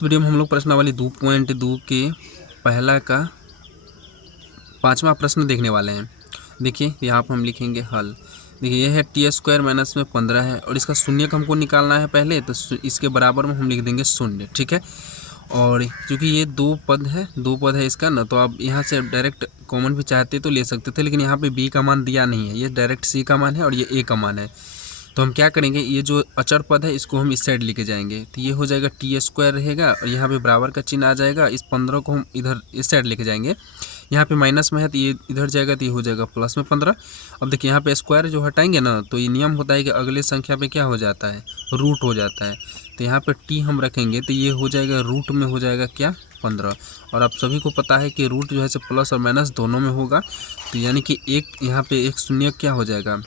Video में हम लोग प्रश्नावली 2.2 के पहला का 5वां प्रश्न देखने वाले हैं। देखिए यहाँ पर हम लिखेंगे हल। देखिए यह है t² माइनस में 15 है और इसका शून्य हमको निकालना है पहले, तो इसके बराबर में हम लिख देंगे शून्य। ठीक है, और क्योंकि ये दो पद है इसका ना, तो आप यहाँ से डायरेक्ट कॉमन भी चाहते तो ले सकते थे, लेकिन यहाँ पे b का मान दिया नहीं है, ये डायरेक्ट c का मान है और ये a का मान है। तो हम क्या करेंगे, ये जो अचर पद है इसको हम इस साइड लेके जाएंगे, तो ये हो जाएगा t² रहेगा और यहाँ पे बराबर का चिन्ह आ जाएगा। इस 15 को हम इधर इस साइड लेके जाएंगे, यहाँ पे माइनस में है तो ये इधर जाएगा, तो ये हो जाएगा प्लस में 15। अब देखिए यहाँ पे स्क्वायर जो हटाएंगे ना, तो ये नियम होता है कि अगले संख्या पे क्या हो जाता है, रूट हो जाता है। तो यहाँ पे t हम रखेंगे तो ये हो जाएगा रूट में हो जाएगा क्या, 15। और आप सभी को पता है कि रूट जो है प्लस और माइनस दोनों में होगा, तो यानी कि एक यहाँ पे एक शून्य क्या हो जाएगा,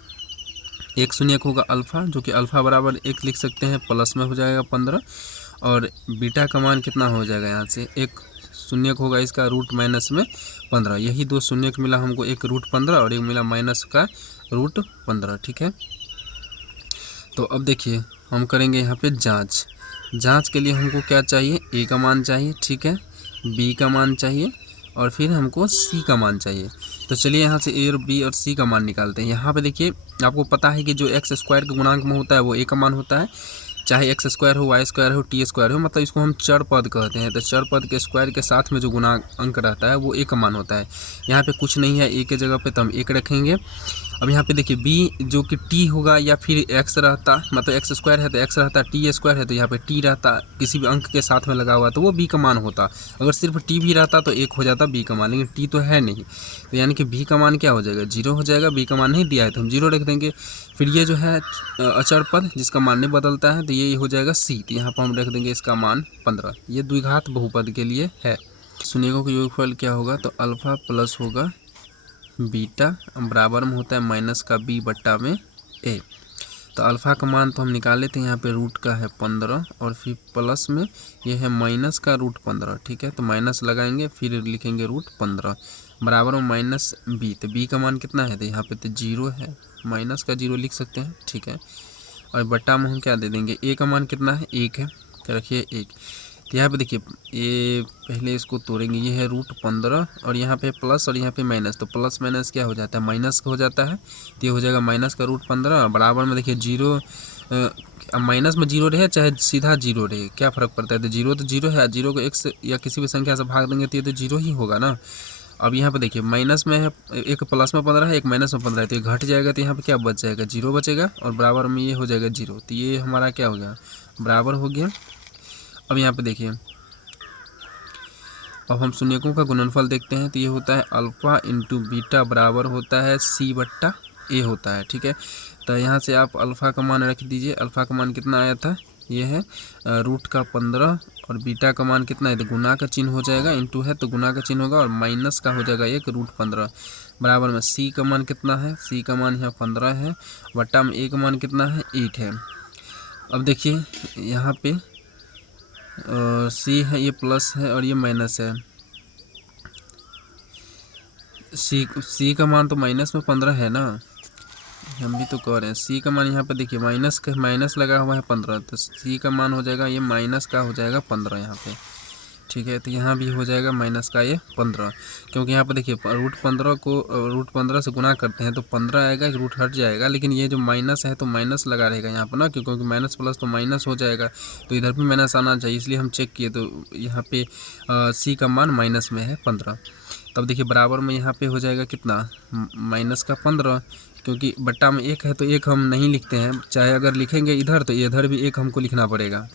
एक शून्य होगा अल्फ़ा, जो कि अल्फ़ा बराबर 1 लिख सकते हैं, प्लस में हो जाएगा 15। और बीटा का मान कितना हो जाएगा, यहाँ से एक शून्य होगा इसका रूट माइनस में 15। यही दो शून्य मिला हमको, एक रूट 15 और एक मिला माइनस का रूट 15। ठीक है, तो अब देखिए हम करेंगे यहाँ पे जांच के लिए हमको क्या चाहिए, a का मान चाहिए, ठीक है, b का मान चाहिए और फिर हमको c का मान चाहिए। तो चलिए यहाँ से a और b और c का मान निकालते हैं। यहाँ पे देखिए आपको पता है कि जो x² के गुणांक में होता है वो a का मान होता है, चाहे x² हो, y² हो, t² हो, मतलब इसको हम चर पद कहते हैं। तो चर पद के स्क्वायर के साथ में जो गुणांक अंक रहता है वो a का मान होता है। यहाँ पे कुछ नहीं है a के जगह पे, तो हम 1 रखेंगे। अब यहाँ पे देखिए b जो कि t होगा या फिर x रहता, मतलब x² है तो x रहता, t² है तो यहाँ पे t रहता, किसी भी अंक के साथ में लगा हुआ तो वो b का मान होता। अगर सिर्फ t भी रहता तो 1 हो जाता b का मान, लेकिन t तो है नहीं, तो यानी कि b का मान क्या हो जाएगा, 0 हो जाएगा। b का मान नहीं दिया है तो हम 0 रख देंगे। फिर ये जो है अचर पद जिसका मान नहीं बदलता है, तो ये हो जाएगा c, तो यहाँ पर हम रख देंगे इसका मान 15। ये द्विघात बहुपद के लिए है। शून्यों का योगफल क्या होगा, तो अल्फ़ा प्लस होगा बीटा बराबर में होता है माइनस का b बट्टा में a। तो अल्फ़ा का मान तो हम निकाल लेते हैं, यहाँ पे रूट का है 15 और फिर प्लस में ये है माइनस का रूट 15। ठीक है, तो माइनस लगाएंगे फिर लिखेंगे रूट 15 बराबर में माइनस b। तो b का मान कितना है, तो यहाँ पे तो 0 है, माइनस का 0 लिख सकते हैं। ठीक है, और बट्टा में हम क्या दे देंगे, a का मान कितना है, 1 है, तो रखिए 1। तो यहाँ पे देखिए ये पहले इसको तोड़ेंगे, ये है रूट 15 और यहाँ पे प्लस और यहाँ पे माइनस, तो प्लस माइनस क्या हो जाता है, माइनस हो जाता है, तो ये हो जाएगा माइनस का रूट 15 बराबर में देखिए 0। अब माइनस में 0 रहे चाहे सीधा 0 रहे, क्या फ़र्क पड़ता है, तो 0 तो 0 है, 0 को 1 से या किसी भी संख्या से भाग देंगे तो ये तो 0 ही होगा ना। अब यहाँ पे देखिए माइनस में है, एक प्लस में 15 है, एक माइनस में 15 है, तो ये घट जाएगा, तो यहाँ पे क्या बच जाएगा, 0 बचेगा और बराबर में ये हो जाएगा 0। तो ये हमारा क्या हो गया, बराबर हो गया। अब यहाँ पे देखिए अब हम शून्यकों का गुणनफल देखते हैं, तो ये होता है अल्फ़ा इंटू बीटा बराबर होता है c बट्टा a होता है। ठीक है, तो यहाँ से आप अल्फ़ा का मान रख दीजिए। अल्फ़ा का मान कितना आया था, ये है रूट का 15 और बीटा का मान कितना है, तो गुना का चिन्ह हो जाएगा, इंटू है तो गुना का चिन्ह होगा और माइनस का हो जाएगा 1 रूट 15 बराबर में c का मान कितना है, c का मान यहाँ 15 है, बट्टा में a का मान कितना है, 1 है। अब देखिए यहाँ पे c है, ये प्लस है और ये माइनस है, c का मान तो माइनस में 15 है ना, हम भी तो कह रहे हैं। c का मान यहाँ पे देखिए माइनस लगा हुआ है 15, तो c का मान हो जाएगा ये माइनस का हो जाएगा 15 यहाँ पे। ठीक है, तो यहाँ भी हो जाएगा माइनस का ये 15, क्योंकि यहाँ पे देखिए रूट 15 को रूट 15 से गुना करते हैं तो 15 आएगा, रूट हट जाएगा, लेकिन ये जो माइनस है तो माइनस लगा रहेगा यहाँ पर ना, क्योंकि माइनस प्लस तो माइनस हो जाएगा, तो इधर भी माइनस आना चाहिए, इसलिए हम चेक किए तो यहाँ पे c का मान माइनस में है 15। तब देखिए बराबर में यहाँ पे हो जाएगा कितना, माइनस का 15, क्योंकि बट्टा में 1 है तो 1 हम नहीं लिखते हैं, चाहे अगर लिखेंगे इधर तो इधर भी 1 हमको लिखना पड़ेगा।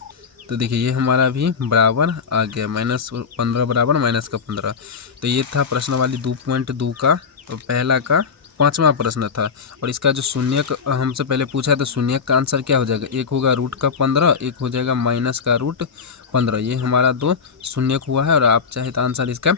तो देखिए ये हमारा भी बराबर आ गया, -15 बराबर माइनस का 15। तो ये था प्रश्नावली 2.2 का पहला का 5वां प्रश्न था। और इसका जो शून्यक हमसे पहले पूछा तो शून्यक का आंसर क्या हो जाएगा, एक होगा रूट का 15, एक हो जाएगा माइनस का रूट 15। ये हमारा दो शून्यक हुआ है और आप चाहे तो आंसर इसका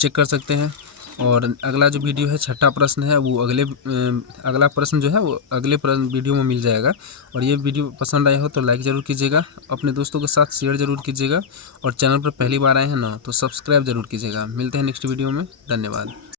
चेक कर सकते हैं। और अगला जो वीडियो है छठा प्रश्न है वो अगला प्रश्न जो है वो अगले वीडियो में मिल जाएगा। और ये वीडियो पसंद आया हो तो लाइक ज़रूर कीजिएगा, अपने दोस्तों के साथ शेयर ज़रूर कीजिएगा और चैनल पर पहली बार आए हैं ना तो सब्सक्राइब ज़रूर कीजिएगा। मिलते हैं नेक्स्ट वीडियो में, धन्यवाद।